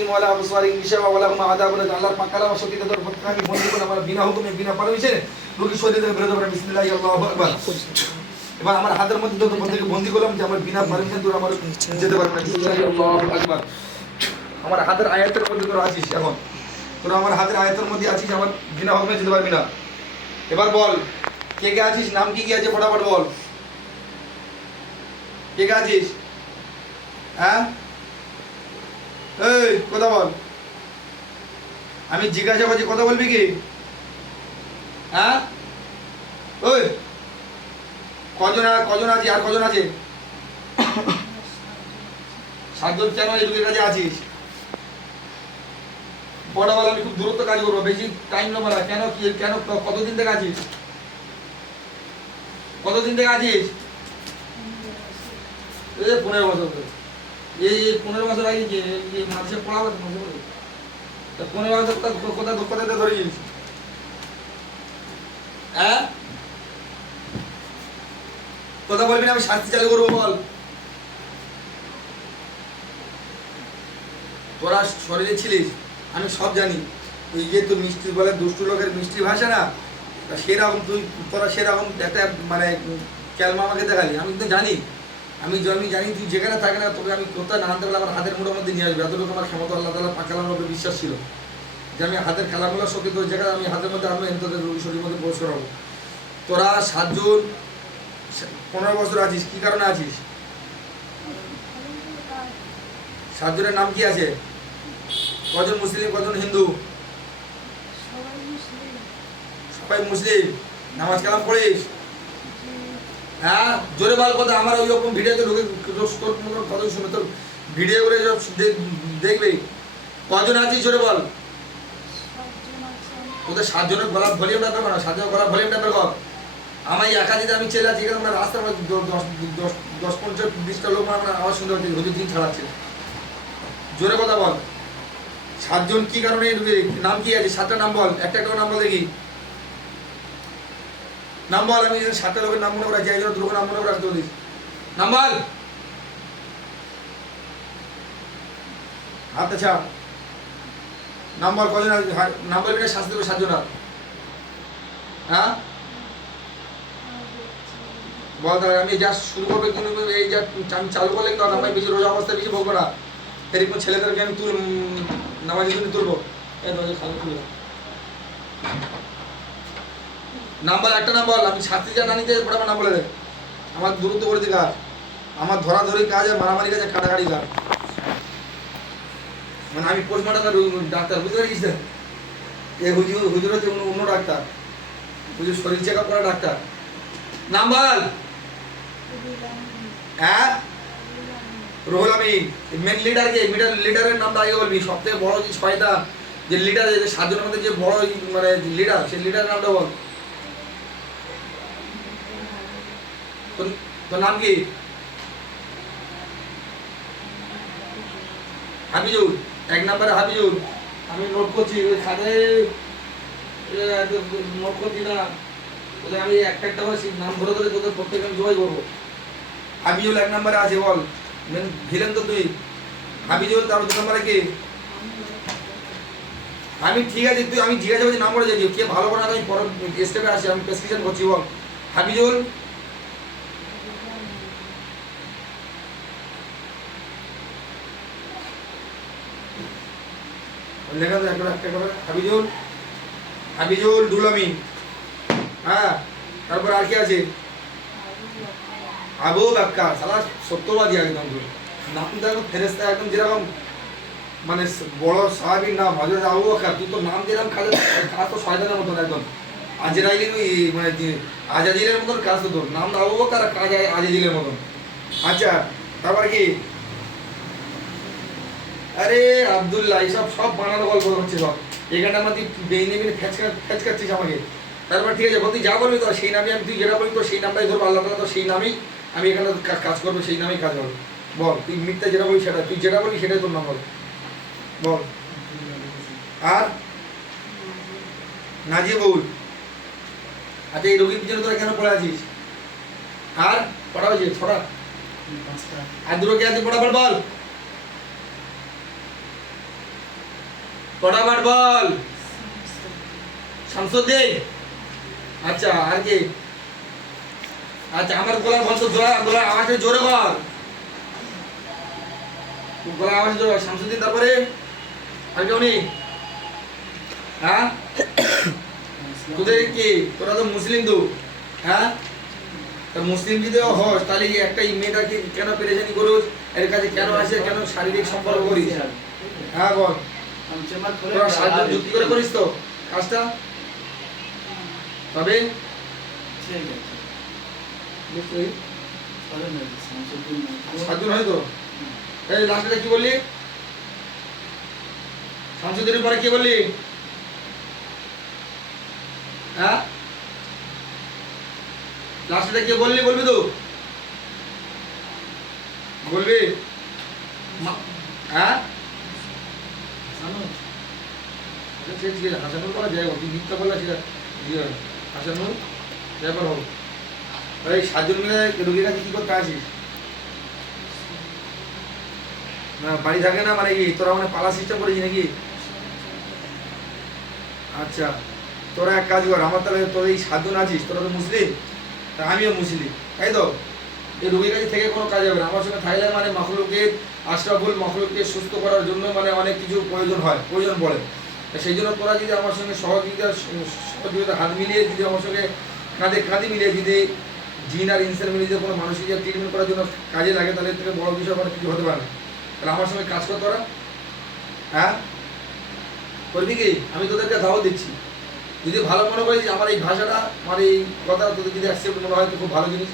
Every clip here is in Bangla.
সামিয়িন ওয়ালা আবসারিন গিশাওয়া ওয়া লাহুম আযাবুন আল্লাহর পাক কালাম শক্তিতে তোর প্রত্যেক আমি বন্ধ করে আমার বিনা হুকুমে বিনা পারমিশনে রোগী শরীর থেকে বেরোতে পারে বিসমিল্লাহি আল্লাহু আকবার এবার আমার হাতের মধ্যে তো প্রত্যেককে বন্দী করলাম যে আমার বিনা পারমিশন তোর আমার যেতে পারবে না বিসমিল্লাহি আল্লাহু আকবার আমার হাতের আয়াতের মধ্যে তোরা আছিস এখন তোরা আমার হাতের আয়াতের মধ্যে আছিস আমার বিনা হুকুমে যেতে পারবি না এবার বল কে কে আছিস নাম কি কি আছে ফটাফট বল কে কে আছিস হ্যাঁ এই কথা বল আমি জিজ্ঞাসা করছি কথা বলবি কি হ্যাঁ ওই কজন আছে আর কজন আছে 7 জন কেন এই লোকের কাছে আছিস বড় বল আমি খুব দূরত্ব কাজ করবো বেশি টাইম নেবো না কেন কি কেন কতদিন থেকে আছিস কতদিন থেকে আছিস এই 15 বছর এই 15 বছর আগে যে মাঝে পড়াবো তো 15 বছর কোথায় ধরেছিস হ্যাঁ কথা বলবি না আমি শাস্তি চালু করবো বল তোরা শরীরে ছিলিস আমি সব জানি এই যে তুই মিষ্টি বলে দুষ্টু লোকের মিষ্টি ভাষা না সেরকম তোরা সেরকম একটা মানে ক্যালমা আমাকে দেখালি আমি তো জানি আমি জানি তুই যেখানে থাকে না তোকে আমি কোথায় না আনতে পারলে আমার হাতের মুঠোর মধ্যে নিয়ে আসবে এতটুকু আমার ক্ষমতা আল্লাহ তাআলা পাক কালামের উপরে বিশ্বাস ছিল যে আমি হাতের খেলাগুলোর শক্তি তোর জায়গায় আমি হাতের মধ্যে আনবো তোদের রোগী শরীরের মধ্যে পৌঁছ করাবো তোরা 7 জন 15 বছর আছিস কি কারণে আছিস 7 জনের নাম কি আছে কজন মুসলিম কজন হিন্দু সবাই মুসলিম নামাজ কালাম পড়িস হ্যাঁ জোরে বল কথা আমার ওই রকম ভিডিওতে ঢুকে কত শুনে তোর ভিডিও করে দেখবে কজন আছিস জোরে বল তোদের 7 জনের গলার ভলিউমটা বের কর 7 জনের গলার ভলিউমটা বের কর আমার একা দিতে আমি চেলা ঠিক আছে রাস্তার মধ্যে 10-15-20টা লোক আমার আওয়াজ সুন্দর হচ্ছে হুজুর দিন ছাড়াচ্ছে জোরে কথা বল 7 জন কি কারণে নাম কি আছে 7টা নাম বল একটা নাম বল দেখি নাম বল আমি 7টা লোকের নাম মনে করা যায় একজন দুটো নাম মনে করে রাখতে বলিস নাম বল হাত ছাড় নাম বল কজন নাম বলবি না শাস্তি দেবে 7 জন হ্যাঁ বল দাদা আমি যা শুরু করবে কিন্তু এই যা আমি চালু করলে কিন্তু আমি বেশি রোজা অবস্থায় বেশি ভোগ না এরকম ছেলেদেরকে আমি নামাজের জন্য তুলবো এই রোজা খালি তুলবো নাম্বার একটা নাম বল আমি শাস্তি যা না নিতে বড় নাম বলে দে আমার দূরত্ব করে দিকা আমার ধরাধরি কাজ আর মারামারি কাজ আর কাটাকাটি কাজ মানে আমি পোস্টমর্টম ডাক্তার বুঝতে পারিস এই হুজুর হচ্ছে অন্য ডাক্তার হুজুর শরীর চেক আপ করা ডাক্তার নাম বল হ্যাঁ রুহুল আমিন মেন লিডার কে লিডারের নামটা আগে বলবি সবথেকে বড় যে 6টা যে লিডার 7 জনের মধ্যে যে বড় মানে লিডার সেই লিডারের নামটা বল তোর নাম কি হাবিজুল 1 নম্বরে হাবিজুল আমি নোট করছি ওই খাতায় নোট করছি না বলে আমি একটা করে নাম ধরে ধরে তোদের প্রত্যেককে আমি জয় করবো হাবিজুল 1 নম্বরে আছে বল ভিলেন তো তুই হাবিজুল তার 2 নম্বরে কে আমি ঠিক আছে তুই আমি জিজ্ঞাসা করছি নাম বলে যাচ্ছি কে ভালো করে আমি পরের স্টেপে আসি আমি প্রেসক্রিপশন করছি বল হাবিজুল লেখা তো একটা করে হাবিজুল দুলামি হ্যাঁ তারপর আর কি আছে আবু বাক্কার সালা সত্যবাদী একদম নামটা একদম ফেরেশতা একদম যেরকম মানে বড় সাহাবীর নাম হযরত আবু বকর তুই তো নাম দিলাম খালি কাজ তো শয়তানের মতন একদম আজরাইলের ওই মানে আজাজিলের মতন কাজ তো তোর নাম আবু বকর আর কাজ আজাজিলের মতন আচ্ছা তারপর কি আরে আব্দুল্লাহ এইসব সব বানানো গল্প হচ্ছে সব এখানে আমার তুই বেইনে বেইনে ফেচকাচ্ছিস আমাকে তারপর ঠিক আছে তুই যা বলবি তো সেই নামে আমি তুই যেটা বলবি তো সেই নামটাই ধরবো আল্লাহ তাআলা তো সেই নামেই আমি এখানে কাজ করবো সেই নামেই কাজ হবে বল তুই মিথ্যা যেটা বলবি সেটা তুই যেটা বলবি সেটাই তোর নাম বল বল আর নাজিবুল আচ্ছা এই রোগীর পিছনে তোরা কেন পড়ে আছিস আর পড়া হয়েছে ছড়া আর দুটো কে আছে পড়া বল ফটাফট বল। শামসুদ্দিন। আচ্ছা আর কি? আচ্ছা আমার গলার বল তো গলার আওয়াজটা জোরে কর, গলার আওয়াজ জোরে। শামসুদ্দিন, তারপরে আর কেউ নেই? হ্যাঁ তোদের কি, তোরা তো মুসলিম তো, হ্যাঁ মুসলিম যদি হস তাহলে একটা মেয়েটাকে কেন পেরেশানি করিস, এর কাছে কেন আসে, কেন শারীরিক সম্পর্ক করিস? হ্যাঁ বল, তোরা সাহায্য যুক্তি করে করিস তো কাজটা? তবে সাহায্য নয় তো। এই লাস্টে কি বললি? শামসুদ্দিনের পরে কি বললি? হ্যাঁ লাস্টে কি বললি, বলবি তো? বলবি? হ্যাঁ হাসানুর করা যায়, মিথ্যা বললে সেটা হাসানুর ব্যাপার হোক। এই 7 জন মিলে রোগীর কাছে কি করতে আসিস? না বাড়ি থাকে না মানে কি তোরা মানে পালা সিস্টেম করেছিস নাকি? আচ্ছা তোরা এক কাজ কর, আমার তাহলে তোর এই 7 জন আছিস, তোরা তো মুসলিম, তা আমিও মুসলিম, তাই তো? এই রোগীর কাছে থেকে কোনো কাজ হবে না, আমার সঙ্গে থাকলে মানে মখলুকের আশরাফুল মখলুককে সুস্থ করার জন্য মানে অনেক কিছু প্রয়োজন হয়, প্রয়োজন পড়ে। সেই জন্য তোরা যদি আমার সঙ্গে সহযোগিতা হাত মিলিয়ে যদি আমার সঙ্গে কাঁধে কাঁধে মিলিয়ে যদি জিন আর ইনসান মিলিয়ে যদি কোনো মানসিক ট্রিটমেন্ট করার জন্য কাজে লাগে, তাহলে এর থেকে বড় বিষয় কোনো কিছু হতে পারে না। তাহলে আমার সঙ্গে কাজ কর তোরা, হ্যাঁ করবি কি? আমি তোদেরকে দাওয়াত দিচ্ছি, যদি ভালো মনে করিস আমার এই ভাষাটা, আমার এই কথা তোদের যদি অ্যাকসেপ্ট মনে হয় তো খুব ভালো জিনিস।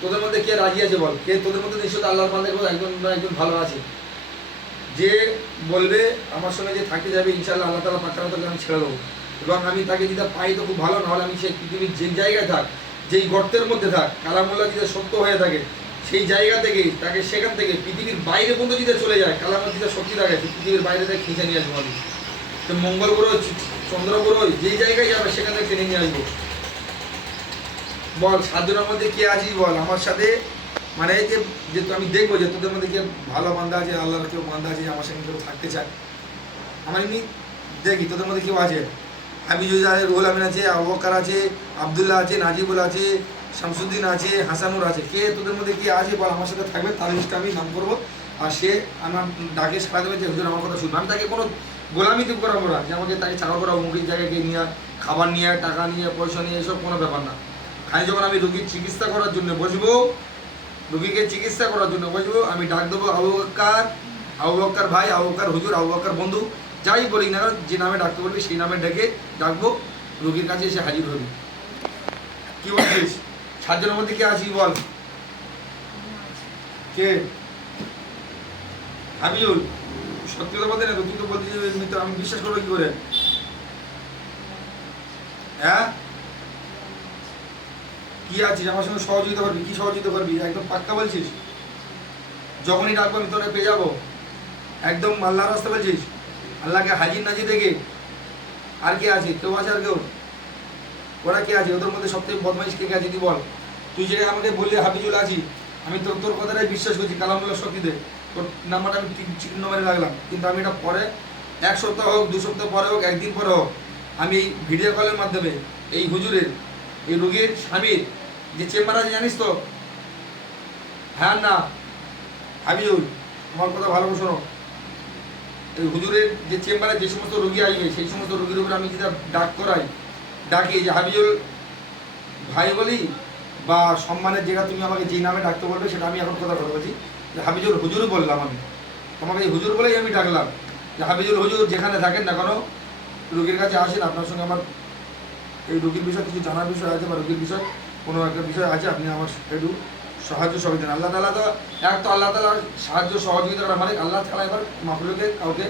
তোদের মধ্যে কে রাজি আছে বল? কে তোদের মধ্যে নিশ্চয়ই আল্লাহর বান্দা একজন না একজন ভালো আছে, যে বলবে আমার সঙ্গে যে থাকতে যাবে ইনশাআল্লাহ আল্লাহ তাআলা পাক্কা তাকে আমি ছেড়ে দেবো। এবং আমি তাকে যদি পাই তো খুব ভালো, নাহলে আমি সেই পৃথিবীর যে জায়গায় থাক, যেই গর্তের মধ্যে থাক, কালামুল্লাহ যদি সত্য হয়ে থাকে সেই জায়গা থেকে তাকে সেখান থেকে পৃথিবীর বাইরে পর্যন্ত যদি চলে যায়, কালামের যদি শক্তি থাকে পৃথিবীর বাইরে থেকে খিঁচে নিয়ে আসবো আমি। তো মঙ্গল গ্রহ, চন্দ্র গ্রহ যেই জায়গায় যাবে সেখান থেকে টেনে নিয়ে আসবো। বল 7 জনের মধ্যে কে আছিস বল আমার সাথে, মানে যে আমি দেখবো যে তোদের মধ্যে কে ভালো বান্দা আছে, আল্লাহর কেউ বান্দা আছে আমার সঙ্গে কেউ থাকতে চায়। আমার এমনি দেখি তোদের মধ্যে কেউ আছে, হাবিজুল আছে, রুহুল আমিন আছে, আবু বকর আছে, আবদুল্লাহ আছে, নাজিবুল আছে, শামসুদ্দিন আছে, হাসানুর আছে, কে তোদের মধ্যে কে আছে বল আমার সাথে থাকবে, তার লিস্টটা আমি নাম করবো। আর সে আমার ডাকে সাড়া দেবে যে হুজুর আমার কথা শুনবে। আমি তাকে কোনো গোলামি দিব করাবো না যে আমাকে তাকে চাকর করাবো, মুখের জায়গায় নিয়ে খাবার নিয়ে টাকা নিয়ে পয়সা নিয়ে এসব কোনো ব্যাপার না। খালি যখন আমি রোগীর চিকিৎসা করার জন্য বসবো, রোগীকে চিকিৎসা করার জন্য বসবো, আমি ডাক দেবো আবু বকর ভাই, আবু বকর হুজুর, আবু বকর বন্ধু, যাই বলি না যে নামে ডাকতে বলবি সেই নামে ডেকে ডাকবো, রোগীর কাছে এসে হাজির হবি। কি বলছিস? 7 জনের মধ্যে কে আছিস বল? কে? হাবিজুল, সত্যি কথা বলতে না তো, তুই তো বলছিস আমি বিশ্বাস করবো কি করে? হ্যাঁ কি আছিস আমার সঙ্গে সহযোগিতা করবি? কি সহযোগিতা করবি একদম পাক্কা বলছিস? যখনই ডাকবো আমি তোরা পেয়ে যাবো একদম আল্লাহর রাস্তা বলছিস? আল্লাহকে হাজির নাজির দেখে। আর কে আছে? কেউ আছে আর কেউ? ওরা কে আছে? ওদের মধ্যে সবথেকে বদমাইশ কে আছে তুই বল? তুই যেটা আমাকে বললি হাবিজুল আছি, আমি তোর কথাটাই বিশ্বাস করছি কালামুল্লাহ শক্তিতে, তোর নাম্বারটা আমি 3 নম্বরে রাখলাম। কিন্তু আমি এটা পরে 1 সপ্তাহ হোক, 2 সপ্তাহ পরে হোক, 1 দিন পরে হোক, আমি এই ভিডিও কলের মাধ্যমে এই হুজুরের, এই রোগীর স্বামীর যে চেম্বার আছে জানিস তো? হ্যাঁ না হাবিজুল আমার কথা ভালো করে শোনো, এই হুজুরের যে চেম্বারে যে সমস্ত রোগী আসবে সেই সমস্ত রোগীর উপরে আমি যেটা ডাকি যে হাবিজুল ভাই বলি বা সম্মানের জায়গা তুমি আমাকে যেই নামে ডাকতে বলবে সেটা আমি এখন কথা বলছি যে হাবিজুল হুজুর বললাম, আমি তোমাকে এই হুজুর বলেই আমি ডাকলাম যে হাবিজুল হুজুর যেখানে থাকেন না কেন রোগীর কাছে আসেন, আপনার সঙ্গে আমার এই রোগীর বিষয়ে কিছু জানার বিষয় আছে বা রোগীর বিষয় কোনো একটা বিষয় আছে, আপনি আমার একটু সাহায্য সহযোগিতা। আল্লাহ তাআলা তো এক, তো আল্লাহ তাআলার সাহায্য সহযোগিতা করা মানে আল্লাহ তাআলা এবার মাখলুকে কাউকে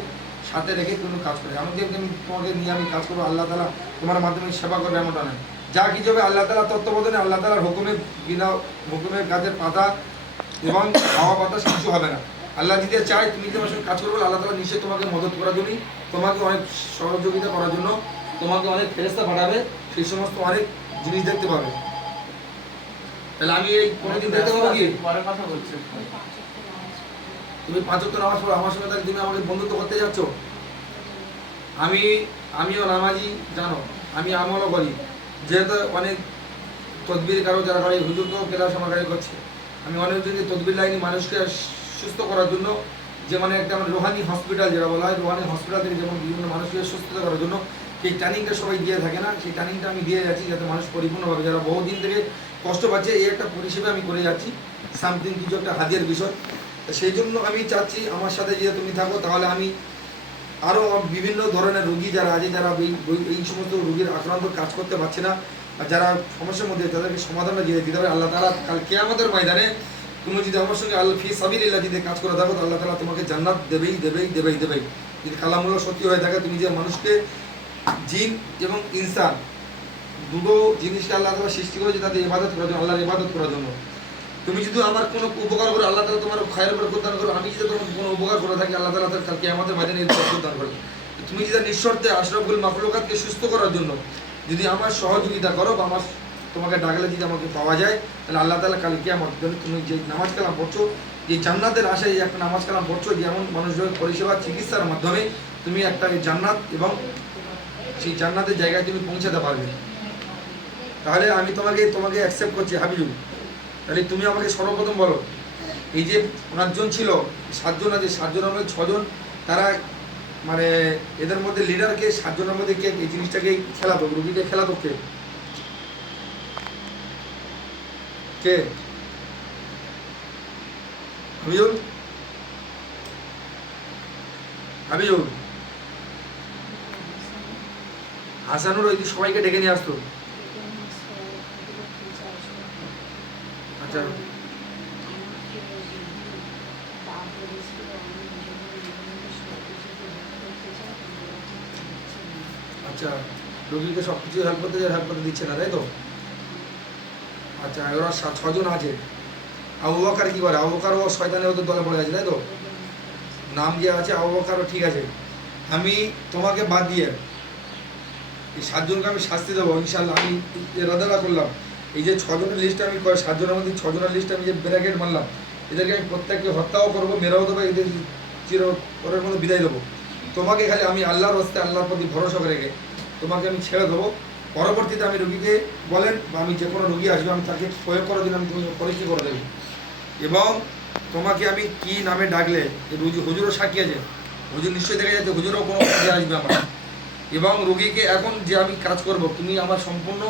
সাথে রেখে কোনো কাজ করে, এমনকি তোমাকে নিয়ে আমি কাজ করবো, আল্লাহ তাআলা তোমার মাধ্যমে সেবা করবে এমনটা নয়। যা কিছু হবে আল্লাহ তাআলা তত্ত্বাবধানে, আল্লাহ তাআলার হুকুমের বিনা হুকুমের গাছের পাতা এবং হাওয়া বাতাস কিছু হবে না। আল্লাহ যদি চায় তুমি তোমার সঙ্গে কাজ করবে, আল্লাহ তাআলা নিশ্চয়ই তোমাকে মদত করার জন্যই, তোমাকে অনেক সহযোগিতা করার জন্য তোমাকে অনেক ফেরেশতা পাঠাবে, সেই সমস্ত অনেক জিনিস দেখতে পাবে। তাহলে আমি এই কোনোদিন দেখতে পাবো কি? তুমি 5 ওয়াক্ত নামাজ পড়ো আমার সঙ্গে, তাহলে তুমি আমাকে বন্ধুত্ব করতে যাচ্ছ? আমিও নামাজি জানো, আমি আমলও করি, যেহেতু অনেক তদবির কারো যারা করে, হুজুর তো ক্লাস আমার কাছে করছে, আমি অনেক দিন তদবির লাইনে মানুষকে সুস্থ করার জন্য, যে মানে একটা আমার রোহানি হসপিটাল যেটা বলা হয়, রোহানি হসপিটাল থেকে যেমন বিভিন্ন মানুষকে সুস্থতা করার জন্য সেই ট্রেনিংটা সবাই দিয়ে থাকে না, সেই ট্রেনিংটা আমি দিয়ে যাচ্ছি যাতে মানুষ পরিপূর্ণভাবে যারা বহুদিন থেকে কষ্ট পাচ্ছে এই একটা পরিষেবা আমি করে যাচ্ছি, সামথিং কিছু একটা হাদিয়ার বিষয়। সেই জন্য আমি চাচ্ছি আমার সাথে যদি তুমি থাকো তাহলে আমি আরও বিভিন্ন ধরনের রোগী যারা আছে, যারা এই সমস্ত রোগীর আক্রান্ত কাজ করতে পারছে না, আর যারা সমস্যার মধ্যে তাদেরকে সমাধানটা দিয়ে দিতে হবে। আল্লাহ তাআলা কাল কিয়ামতের ময়দানে তুমি যদি আমার সঙ্গে আল্লাহ ফি সাবিলিল্লাহ যদি কাজ করে থাকো, আল্লাহ তাআলা তোমাকে জান্নাত দেবেই দেবেই দেবেই দেবেই। যদি কালামুল্লাহ সত্যি হয়ে থাকে, তুমি যে মানুষকে, জিন এবং ইনসান দুটো জিনিসকে আল্লাহ তাআলা সৃষ্টি করেছে তাদের ইবাদত করার জন্য, আল্লাহর ইবাদত করার জন্য। তুমি যদি আমার কোনো উপকার করো আল্লাহ তাআলা তোমার খায়ের উপর প্রদান করো, আমি যদি তোমার কোনো উপকার করে থাকি আল্লাহ তাআলা তার কিয়ামতের ময়দানে প্রদান করবে। তুমি যদি নিঃশর্তে আশরাফুল মাখলুকাতকে সুস্থ করার জন্য যদি আমার সহযোগিতা করো বা আমার তোমাকে ডাকলে যদি আমাকে পাওয়া যায়, তাহলে আল্লাহ তাআলা কাল কিয়ামত তুমি যে নামাজ কালাম পড়ছো, যে জান্নাতের আশায় একটা নামাজ কালাম পড়ছো, যেমন মানুষের পরিষেবা চিকিৎসার মাধ্যমে তুমি একটা জান্নাত এবং সেই জান্নাতের জায়গায় তুমি পৌঁছাতে পারবে। তাহলে আমি তোমাকে অ্যাকসেপ্ট করছি হাবিজুল। তাহলে তুমি আমাকে সর্বপ্রথম বলো, এই যে 5 জন ছিল, 7 জন আছে, 7 জনের মধ্যে 6 জন তারা মানে এদের মধ্যে লিডারকে, 7 জনের মধ্যে কে এই জিনিসটাকে খেলাতো, রুগীকে খেলাতো কে? কে? হাবিজুল, হাবিজুল, হাসানুর ওই সবাইকে ডেকে নিয়ে আসতো। আচ্ছা আচ্ছা, রোগীকে সব কিছু হেল্প করতে দিচ্ছে না, তাই তো? আচ্ছা, ওরা 6 জন আছে। আবু বকর কি করে? আবু বকর ও শয়তানের ওদের দলে পড়ে আছে, তাই তো? নাম যে আছে আবু বকরও ঠিক আছে। আমি তোমাকে বাদ দিয়ে এই 7 জনকে আমি শাস্তি দেবো ইনশাল্লাহ। আমি রাদালা করলাম এই যে 6 জনের লিস্ট আমি 7 জনের মধ্যে 6 জনের লিস্ট আমি যে ব্র্যাকেট মারলাম, এদেরকে আমি প্রত্যেককে হত্যাও করবো, মেরাও দেবো, এদের চিরপরের মধ্যে বিদায় দেবো। তোমাকে খালি আমি আল্লাহর হস্তে, আল্লাহর প্রতি ভরসা রেখে তোমাকে আমি ছেড়ে দেবো। পরবর্তীতে আমি রুগীকে বলেন বা আমি যে কোনো রুগী আসবে আমি তাকে প্রয়োগ করার দিন আমি তুমি পরীক্ষা করে দেবো। এবং তোমাকে আমি কি নামে ডাকলে হুজুরও সাক্ষী আছে, হুজুর নিশ্চয়ই দেখা যাচ্ছে, হুজুরও কোনো কাজে আসবে আমার। এবং রুগীকে এখন যে আমি কাজ করব, তুমি আমার সম্পূর্ণ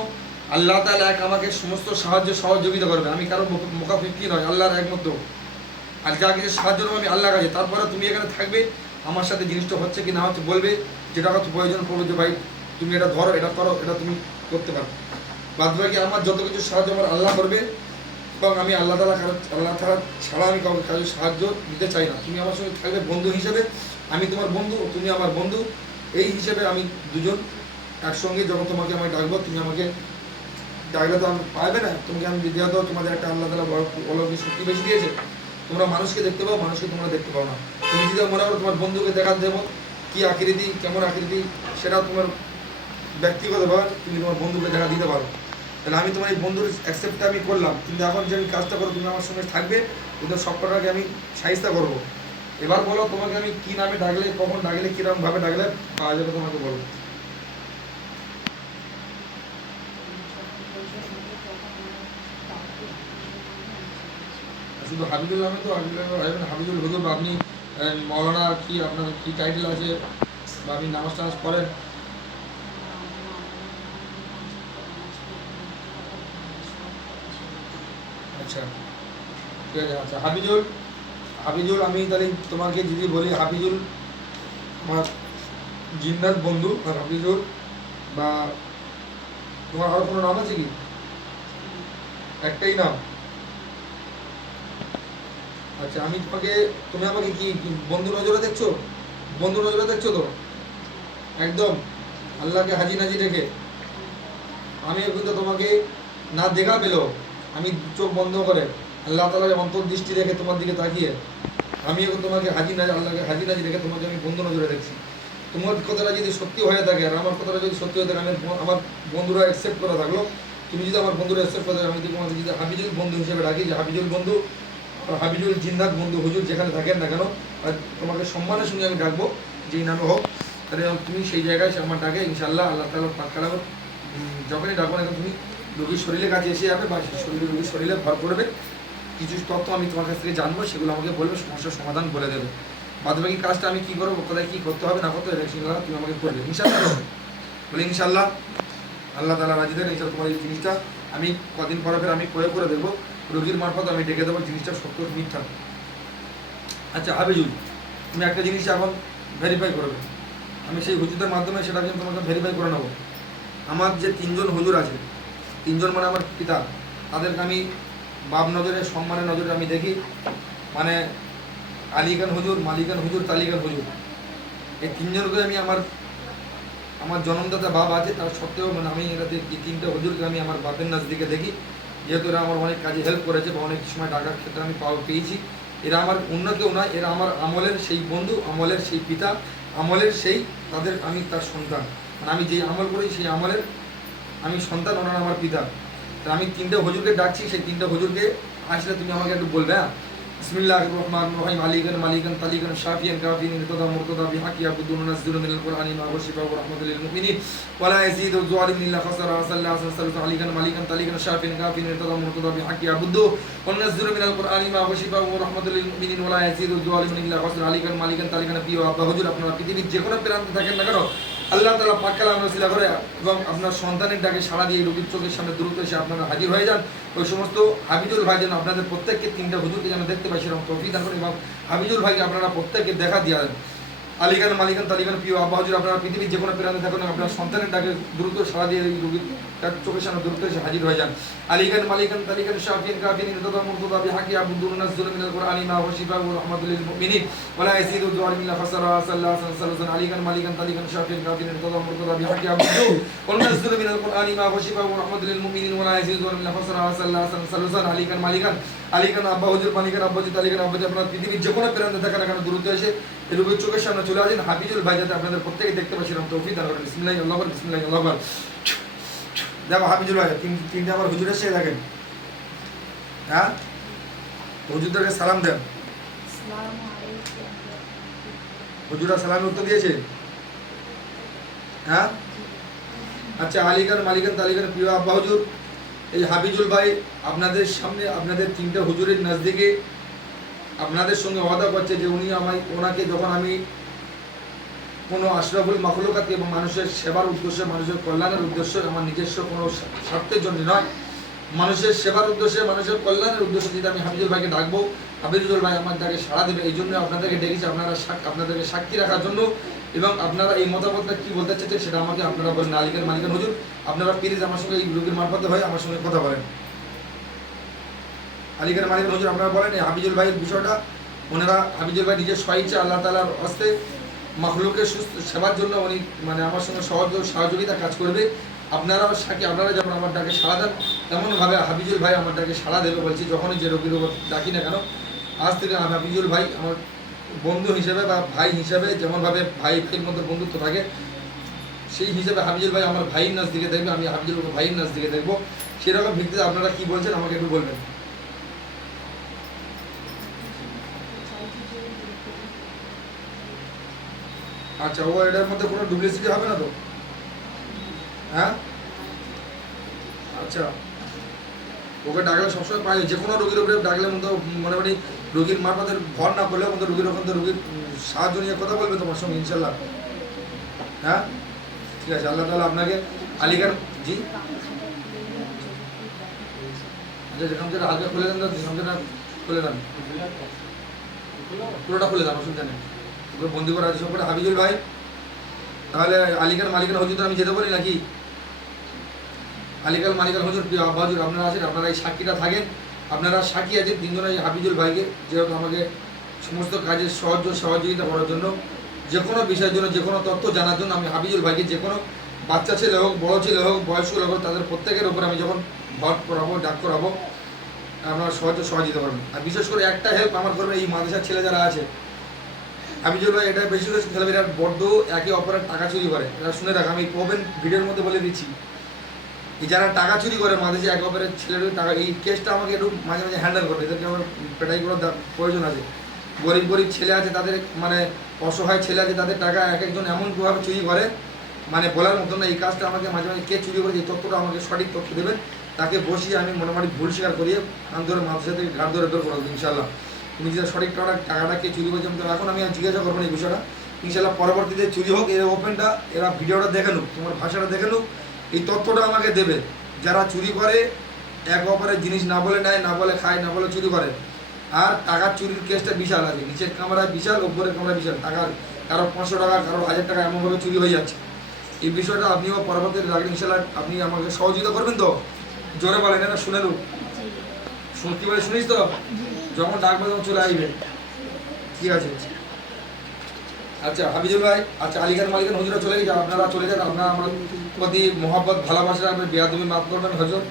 আল্লাহ তাআলা এক আমাকে সমস্ত সাহায্য সহযোগিতা করবে। আমি কারো মোকাফিকি নয়, আল্লাহর একমাত্র। আর যা কিছু সাহায্য নেবো আমি আল্লাহর কাছে। তারপরে তুমি এখানে থাকবে, আমার সাথে জিনিসটা হচ্ছে কি না হচ্ছে বলবে, যেটা হয়তো প্রয়োজন পড়বে যে ভাই তুমি এটা ধরো, এটা করো, এটা তুমি করতে পারো। বাদ বাকি আমার যত কিছু সাহায্য আমার আল্লাহ করবে। এবং আমি আল্লাহ ছাড়া আমি কাউকে কাজে সাহায্য দিতে চাই না। তুমি আমার সঙ্গে থাকবে বন্ধু হিসেবে, আমি তোমার বন্ধু, তুমি আমার বন্ধু, এই হিসেবে আমি দুজন একসঙ্গে যখন তোমাকে আমি ডাকবো, তুমি আমাকে ডাকলে তো আমি পারবে না। তোমাকে আমি যেহেতু তোমাদের একটা আল্লাহ তাআলা অলৌকিক শক্তি বেশি দিয়েছে, তোমরা মানুষকে দেখতে পাও, মানুষকে তোমরা দেখতে পাও না। তুমি যদি মনে করো তোমার বন্ধুকে দেখা দেবো, কী আকৃতি কেমন আকৃতি সেটা তোমার ব্যক্তিগত ব্যাপার, তুমি তোমার বন্ধুকে দেখা দিতে পারো। তাহলে আমি তোমার এই বন্ধুর অ্যাকসেপ্টটা আমি করলাম, কিন্তু এখন যে আমি কাজটা করো তুমি আমার সঙ্গে থাকবে, ওদের সবকটাকে আমি সাহিস্তা করবো। এবার বলো তোমাকে আমি কী নামে ডাকলে, কখন ডাকলে, কীরকমভাবে ডাকলে পাওয়া যাবে তোমাকে বলো। শুধু হাবিবুল নামে তো হাবিবুল হুজুর, আপনি মৌলানা কি আপনার কী টাইটেল আছে, বা আপনি নামাজ টামাজ পড়েন? আচ্ছা ঠিক আছে। আচ্ছা হাবিজুল আমি তাহলে তোমাকে যদি বলি, হাবিজুল আমার জিন্নাত বন্ধু, আর হাবিজুল বা তোমার আরও কোনো নাম আছে কি? একটাই নাম? আচ্ছা আমি তুমি আমাকে কি বন্ধু নজরে দেখছো? বন্ধু নজরে দেখছো তো একদম আল্লাহকে হাজি নাজি রেখে? আমি কিন্তু তোমাকে না দেখা পেলেও আমি চোখ বন্ধ করে আল্লাহ তাআলার অন্তর্দৃষ্টি রেখে তোমার দিকে তাকিয়ে আমি এখন তোমাকে আল্লাহকে হাজি নাজি রেখে তোমাকে আমি বন্ধু নজরে দেখছি। তোমার কথাটা যদি সত্যি হয়ে থাকে আর আমার কথাটা যদি সত্যি হয়ে থাকে, আমার বন্ধুরা অ্যাকসেপ্ট করা থাকলো, তুমি যদি আমার বন্ধুরা অ্যাকসেপ্ট করে, আমি তোমাকে যদি হাবিজুল বন্ধু হিসেবে ডাকি, যে হাবিজুল বন্ধু হাবিজুল জিন্নাত বন্ধু হুজুর যেখানে থাকেন না কেন, আর তোমাকে সম্মানের সঙ্গে আমি ডাকবো, যেই নামে হোক, তাহলে তুমি সেই জায়গায় আমার ডাকে ইনশাআল্লাহ আল্লাহ তাআলা পাক কালাম যখনই ডাকবো না তুমি রোগীর শরীরের কাছে এসে যাবে বা রোগীর শরীরে ভর করবে। কিছু তথ্য আমি তোমার কাছ থেকে জানবো, সেগুলো আমাকে বলবে, সমস্যার সমাধান বলে দেবে। বাদবাকি কাজটা আমি কী করবো, কোথায় কী করতে হবে না করতে হবে ইনশাআল্লাহ তুমি আমাকে করবে ইনশাআল্লাহ। বলে ইনশাআল্লাহ আল্লাহ তাআলা রাজি দেন। ইনশাআল্লাহ তোমার এই জিনিসটা আমি কদিন পরে আমি করে দেবো, রোগীর মারফত আমি ডেকে দেবো জিনিসটা সত্য মিথ্যা। আচ্ছা হাবিজুল, তুমি একটা জিনিস এখন ভেরিফাই করবে, আমি সেই হুজুরদের মাধ্যমে সেটা কিন্তু তোমাকে ভেরিফাই করে নেবো। আমার যে 3 জন হুজুর আছে, 3 জন মানে আমার পিতা, তাদেরকে আমি বাপ নজরে সম্মানের নজরে আমি দেখি, মানে আলীগান হুজুর, মালিকান হুজুর, তালিগান হুজুর, এই 3 জনকে আমি আমার জন্মদাতা বাপ আছে তার সত্ত্বেও মানে আমি এরাতে এই 3টে হুজুরকে আমি আমার বাপের নাজদিকে দেখি, যেহেতু এরা আমার অনেক কাজে হেল্প করেছে বা অনেক সময় টাকার ক্ষেত্রে আমি পেয়েছি। এরা আমার অন্য কেউ নয়, এরা আমার আমলের সেই বন্ধু, আমলের সেই পিতা, আমলের সেই তাদের আমি তার সন্তান, মানে আমি যেই আমল করি সেই আমলের আমি সন্তান, ওনারা আমার পিতা। তা আমি 3টে হুজুরকে ডাকছি, সেই 3টে হুজুরকে আসলে তুমি আমাকে একটু বলবে। হ্যাঁ, বিসমিল্লাহির রহমানির রহিম। আলীগান মালিকান তালিগান শাফিয়ান কাফিয়ান ইরতাদা মুরতাদা বিহাqqi ইয়াবুদুন নাযিলু মিনাল কুরআনি মা হুwa শিফাa'un ওয়া রাহমাতুল লিল মুমিনিন ওয়া লা ইয়াজিদু যালিমিন ইল্লা খাসারা। সাল্লাল্লাহু আলাইহি ওয়াসাল্লাম। আলীগান মালিকান তালিগান শাফিয়ান কাফিয়ান ইরতাদা মুরতাদা বিহাqqi ইয়াবুদু ওয়া নাযিলু মিনাল কুরআনি মা হুwa শিফাa'un ওয়া রাহমাতুল লিল মুমিনিন ওয়া লা ইয়াজিদু যালিমিন ইল্লা খাসারা। আলীগান মালিকান তালিগান প্রিয় আব্বা হুজুর, আপনারা পৃথিবীর যে কোনো প্রান্তে থাকেন না কেন, আল্লাহ তাআলা পাক কালাম রসিলা করে এবং আপনার সন্তানের ডাকে সাড়া দিয়ে রোগীর চোখের সামনে দ্রুত এসে আপনারা হাজির হয়ে যান। ওই সমস্ত হাবিজুল ভাই যেন আপনাদের প্রত্যেককে 3টে হুজুরকে যেন দেখতে পাই সেরকম তৌফিক দান করেন এবং হাবিজুল ভাইকে আপনারা প্রত্যেককে দেখা দিয়ে দেন। আলীগান মালিকান তালিগান প্রিয় আব্বা হুজুর, আপনারা পৃথিবীর যে কোনো প্রান্তে থাকুন আপনার সন্তানের ডাকে দ্রুত সাড়া দিয়ে রোগীর চোখের সামনে দ্রুত এসে হাজির হয়ে যান। আলীগান মালিকান তালিগান শাফিয়ান কাফিয়ান ইরতাদা মুরতাদা বিহাqqi ইয়াবুদুন নাযিলু মিনাল কুরআনি মা হুwa শিফাa'un ওয়া রাহমাতুল লিল মুমিনিন ওয়া লা ইয়াজিদু যালিমিন ইল্লা খাসারা। সাল্লাল্লাহু আলাইহি ওয়াসাল্লাম। আলীগান মালিকান তালিগান শাফিয়ান কাফিয়ান ইরতাদা মুরতাদা বিহাqqi ইয়াবুদু ওয়া নাযিলু মিনাল কুরআনি মা হুwa শিফাa'un ওয়া রাহমাতুল লিল মুমিনিন ওয়া লা ইয়াজিদু যালিমিন ইল্লা খাসারা। সাল্লাল্লাহু আলাইহি ওয়াসাল্লাম। আলীগান মালিকান আলীগান আব্বা হুজুর, মালিকান আব্বাজি, তালিগান আব্বাজি, আপনারা পৃথিবীর যে কোনো প্রান্তে থাকেন না কেন দ্রুত এসে এই রোগীর চোখের সামনে চলে আসেন। হাবিজুল ভাই যাতে আপনাদের প্রত্যেকে দেখতে পাচ্ছি এরকম তৌফিক দান করেন। বিসমিল্লাহির আল্লাহু আকবার, বিসমিল্লাহির আল্লাহু আকবার। দেখো হাবিজুল ভাই 3টে আমার হুজুর এসে দেখেন। হ্যাঁ, হুজুরদেরকে সালাম দেন। হুজুরা সালামের উত্তর দিয়েছে। হ্যাঁ, আচ্ছা আলীগান মালিকান তালিগান প্রিয় আব্বা হুজুর, এই হাবিজুল ভাই আপনাদের সামনে আপনাদের 3টে হুজুরের নজদিকে আপনাদের সঙ্গে ওয়াদা করছে যে উনি ওনাকে যখন আমি কোনো আশরাফুল মাখলুকাত এবং মানুষের সেবার উদ্দেশ্যে, মানুষের কল্যাণের উদ্দেশ্যে, আমার নিজস্ব কোনো স্বার্থের জন্য নয়, মানুষের সেবার উদ্দেশ্যে, মানুষের কল্যাণের উদ্দেশ্যে যদি আমি হাবিজুল ভাইকে ডাকবো, হাবিজুল ভাই আমার ডাকে সাড়া দেবে। এই জন্য আপনাদেরকে ডেকেছি, আপনাদেরকে সাক্ষী রাখার জন্য এবং আপনারা এই মতামতটা কী বলতে চাচ্ছেন সেটা আমাকে আপনারা বলেন। আলীগান মালিকান হুজুর, আপনারা প্লিজ আমার সঙ্গে এই রোগীর মারফতে হয়ে আমার সঙ্গে কথা বলেন। আলীগান মালিকান হুজুর, আপনারা বলেন এই হাবিজুল ভাইয়ের বিষয়টা। ওনারা হাবিজুল ভাই নিজের স্বইচ্ছা আল্লাহ তাআলার হস্তে মাখলুকের সুস্থ সেবার জন্য উনি মানে আমার সঙ্গে সহযোগিতা কাজ করবে। আপনারা যেমন আমার ডাকে সাড়া দেন তেমনভাবে হাবিজুল ভাই আমার ডাকে সাড়া দেবে। বলছি যখনই যে রোগীর উপর ডাকি না কেন, আজ থেকে আমি হাবিজুল ভাই আমার বন্ধু হিসেবে বা ভাই হিসেবে, যেমনভাবে ভাইয়ের মধ্যে বন্ধুত্ব থাকে সেই হিসেবে হাবিজুল ভাই আমার ভাইয়ের নাচ দিকে দেখবে, আমি হাবিজুল ভাইয়ের নাচ দিকে দেখবো। সেরকম ভিত্তিতে আপনারা কি বলছেন আমাকে একটু বলবেন। আচ্ছা, ও এটার মধ্যে কোনো ডুপ্লিসিটি হবে না তো? হ্যাঁ, আচ্ছা, ওকে ডাকলে সবসময় পাই, যে কোনো রোগীর উপরে ডাকলে মতো মোটামুটি রোগীর মারফতে ভর না করলেও মতো রোগীর ওখান থেকে রোগীর সাহায্য নিয়ে কথা বলবে তোমার সঙ্গে ইনশাল্লাহ। হ্যাঁ, ঠিক আছে, আল্লাহ তাআলা আপনাকে আলীগান জি আচ্ছা যেখান থেকে হালকা খুলে দেন, যেখান থেকে খুলে দেন, পুরোটা খুলে দেন, অসুবিধা নেই। ওকে বন্দি করা আছে সব করে। হাবিজুল ভাই, তাহলে আলীগান মালিকান হুজুর আমি যেতে বলি নাকি? আলীগান মালিকান হুজুর, প্রিয় আব্বা হুজুর, আপনারা আছেন, আপনারা এই সাক্ষীটা থাকেন, আপনারা সাক্ষী আছেন 3 জনের হাবিজুল ভাইকে যেহেতু আমাকে সমস্ত কাজের সহযোগিতা করার জন্য, যে কোনো বিষয়ের জন্য, যে কোনো তথ্য জানার জন্য আমি হাবিজুল ভাইকে যে কোনো বাচ্চা ছেলে হোক, বড় ছেলে হোক, বয়স্ক হোক, তাদের প্রত্যেকের উপর আমি যখন ভর করাবো, ডাক করাবো, আপনারা সহযোগিতা করবেন। আর বিশেষ করে একটা হেল্প আমার করবে এই মাদ্রাসার ছেলে যারা আছে। হাবিজুল ভাই এটা বেশি করে ছেলেমেয়েরা বড্ড একে অপরের টাকা চুরি করে, এটা শুনে রাখ, আমি ওপেন ভিডিওর মধ্যে বলে দিচ্ছি। এই যারা টাকা চুরি করে মাঝে যে এক অপরের ছেলের টাকা, এই কেসটা আমাকে একটু মাঝে মাঝে হ্যান্ডেল করবে, এদেরকে আমার পেটাই করার প্রয়োজন আছে। গরিব গরিব ছেলে আছে তাদের, মানে অসহায় ছেলে আছে তাদের টাকা এক একজন এমনভাবে চুরি করে, মানে বলার মতো না। এই কাজটা আমাকে মাঝে মাঝে কে চুরি করেছে এই তথ্যটা আমাকে সঠিক তথ্য দেবেন, তাকে বসিয়ে আমি মোটামুটি ভুল স্বীকার করিয়ে কান ধরে মাথার সাথে ঘাট ধরে বের করে দেবো ইনশাল্লাহ। তুমি যেটা সঠিক টাকাটা কে চুরি করেছে এখন আমি জিজ্ঞাসা করবো না এই বিষয়টা, ইনশাল্লাহ পরবর্তীতে চুরি হোক, এর ওপেনটা এরা ভিডিওটা দেখে নুক, তোমার ভাষাটা দেখে নুক, এই তথ্যটা আমাকে দেবে। যারা চুরি করে এক অপরের জিনিস না বলে নেয়, না বলে খায়, না বলে চুরি করে। আর টাকার চুরির কেসটা বিশাল আছে, নিচের কামরায় বিশাল, উপরের কামরায় বিশাল, টাকার কারো 500 টাকা কারো 1000 টাকা এমনভাবে চুরি হয়ে যাচ্ছে। এই বিষয়টা আপনিও পরবর্তীতে রাখেন ইনশাল্লাহ, আপনি আমাকে সহযোগিতা করবেন তো? জোরে বলেন, এটা শুনে লুক, শুনতে বলে শুনিস তো, যখন ডাকবে তখন চলে আসবে, ঠিক আছে? আচ্ছা হাবিজুল ভাই, আচ্ছা আলিগান মালিকান হুজুরা চলে গেছে, আপনারা চলে যান, আপনারা আমার প্রতি মোহাব্বত ভালোবাসা, আপনার বেয়াদবি মাফ করবেন হুজুর,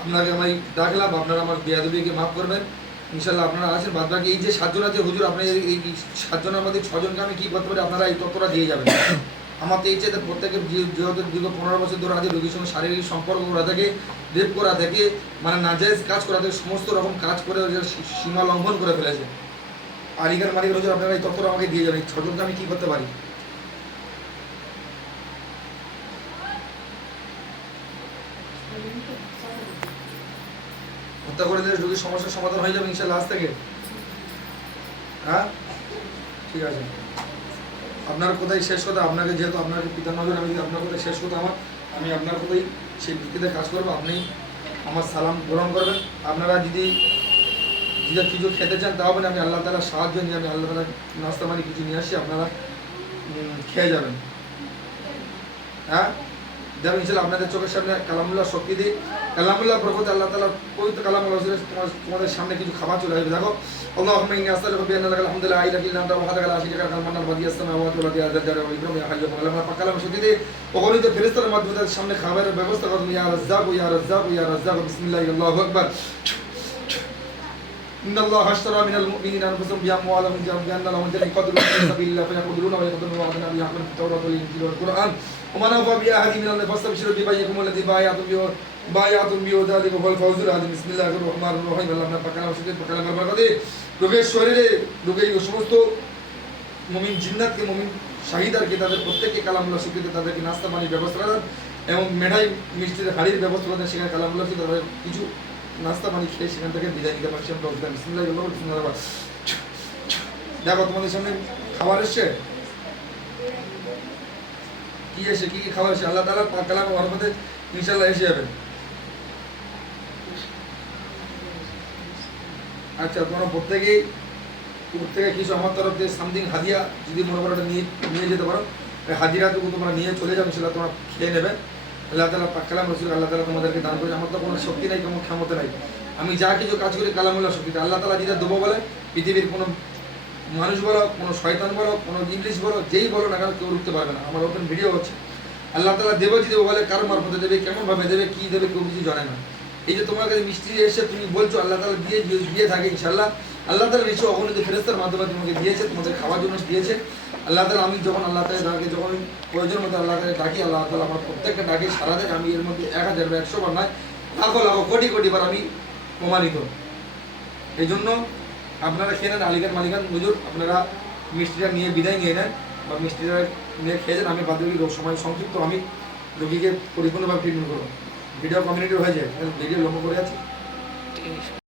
আপনাকে আমি ডাকলাম, আপনারা আমার বেয়াদবিকে মাফ করবেন ইনশাল্লাহ। আপনারা আছেন, বাদ বাকি এই যে 7 জন আছে হুজুর, আপনি এই 7 জনের মধ্যে 6 জনকে আমি কী করতে পারি আপনারা এই তথ্যটা দিয়ে যাবেন। আমার তো এই চাইতে প্রত্যেকে যেহেতু দীর্ঘ 15 বছর ধরে আছে রোগীর সঙ্গে শারীরিক সম্পর্ক করা থাকে, রেপ করা থাকে, মানে নাজায়েজ কাজ করা থাকে, সমস্ত রকম কাজ করে সীমা লঙ্ঘন করে ফেলেছে। আলিগার মালিক হুজুর আপনারা এই তথ্যটা আমাকে দিয়ে যাবেন, 6 জনকে আমি কী করতে পারি? হত্যা করে দিলে রোগীর সমস্যার সমাধান হয়ে যাবে ইনশাল্লাহ আজ থেকে। হ্যাঁ ঠিক আছে, আপনার কোথায় শেষ কথা, আপনাকে যেহেতু আপনাকে পিতা নজর, আমি আপনার কোথায় শেষ কথা আমার, আমি আপনার কোথায় সেই ভিত্তিতে কাজ করবো, আপনি আমার সালাম গ্রহণ করবেন। আপনারা যদি কিছু খেতে চান তা হবে না, আমি আল্লাহ তাআলার সাহায্য নিয়ে আমি আল্লাহ তাআলার নাস্তা মানে কিছু নিয়ে আসি, আপনারা খেয়ে যাবেন। হ্যাঁ দেখবেন ইনশাল্লাহ আপনাদের চোখের সামনে কালামুল্লাহ শক্তি দিই, কালামুল্লাহ বরকত আল্লাহ তাআলার পবিত্র কালামুল্লাহ তোমাদের সামনে কিছু খাবার চলে আসবে। দেখো আল্লাহুম্মা ইন্নী আসআলুকা বিআন্না লাকাল হামদু লা ইলাহা ইল্লা আনতা ওয়াহদাকা লা শারীকা লাকা আল মান্নান বাদিয়াস সামাওয়াতি ওয়াল আরদি আল জালালি ওয়াল ইকরাম ইয়া হাইয়্যু ইয়া কাইয়্যুম। আল্লাহ পাক কালাম শক্তি দিয়ে অগণিত ফেরেশতার মাধ্যমে তাদের সামনে খাবারের ব্যবস্থা করুন। ইয়া রাজ্জাক ইয়া রাজ্জাক ইয়া রাজ্জাক, বিসমিল্লাহ, আল্লাহু আকবার। إن الله اشترى من المؤمنين أنفسهم بأموالهم بأن لهم الجنة يقاتلون في سبيل الله فيقتلون ويقتلون وعدنا به حقا في التوراة والإنجيل والقرآن ومن أوفى بعهده من الله فاستبشروا ببيعكم الذي بايعتم به وذلك هو الفوز العظيم। بسم الله الرحمن الرحيم। আল্লাহ আপনার পাক কালাম শক্তি, পাক কালামের বরকতে রোগের শরীরে রোগের সমস্ত মুমিন জিন্নাতকে, মুমিন শাহিদারকে, তাদের প্রত্যেককে কালামুল্লাহ শক্তিতে তাদেরকে নাস্তা পানির ব্যবস্থা করেন এবং মেঢাই মিষ্টির হাড়ির ব্যবস্থা করেন, সেখানে কালামুল্লাহ শক্তি তাদের কিছু নাস্তা পানি খেয়ে সেখান থেকে বিদায় নিতে পারছি আমরা। বিসমিল্লাহ, দেখো তোমাদের সামনে খাবার এসছে, কি এসে কি কি খাবার এসে আল্লাহ তাআলার পাক কালামের বরকতে ইনশাআল্লাহ এসে যাবেন। আচ্ছা তোমরা প্রত্যেকে কিছু আমার তরফ থেকে সামথিং হাদিয়া যদি মনে করো নিয়ে যেতে পারো, হাজিরাটুকু তোমরা নিয়ে চলে যাবে, সেটা তোমরা খেয়ে নেবে। আল্লাহ তাআলা পাক কালাম রাসূল আল্লাহ তাআলা তোমাদেরকে দান করেছে। আমার তো কোনো শক্তি নাই, কোনো ক্ষমতা নাই, আমি যা কিছু কাজ করি কালামুল্লাহ শক্তিতে। আল্লাহ তাআলা যেটা দেবো বলে পৃথিবীর কোনো মানুষ বলো, কোনো শয়তান বলো, কোনো ইংলিশ বলো, যেই বলো না কেন কেউ রুখতে পারবে না। আমার ওপেন ভিডিও হচ্ছে, আল্লাহ তাআলা দেবো যদি বলে কারো মারফতে দেবে, কেমনভাবে দেবে, কী দেবে, কেউ কিছু জানে না। এই যে তোমার কাছে মিষ্টি এসে তুমি বলছো আল্লাহ তাআলা দিয়ে থাকে ইনশাআল্লাহ। আল্লাহ তাআলা নিশ্চয়ই অগণিত ফেরেশতার মাধ্যমে তোমাকে দিয়েছে, তোমাদের খাওয়ার জন্য দিয়েছে আল্লাহ তাআলা। আমি যখন আল্লাহ তাআলাকে যখন প্রয়োজন মতো আল্লাহ তাআলা ডাকি, আল্লাহ তাআলা আমার প্রত্যেকটা ডাকে সারা দেয়। আমি এর মধ্যে 1000 বা 100 বার নয়, লাখো লাখো কোটি কোটি বার আমি প্রমাণিত। এই জন্য আপনারা খেয়ে নেন, আলিগান মালিকান হুজুর আপনারা মিষ্টিটা নিয়ে বিদায় নিয়ে নেন বা মিষ্টিটা নিয়ে খেয়ে যান। আমি বাদবাকি সময় সংক্ষিপ্ত, আমি রোগীকে পরিপূর্ণভাবে ট্রিটমেন্ট করবো। ভিডিও কমিউনিটি হয়ে যায়, ভিডিও লম্বা করে আছে।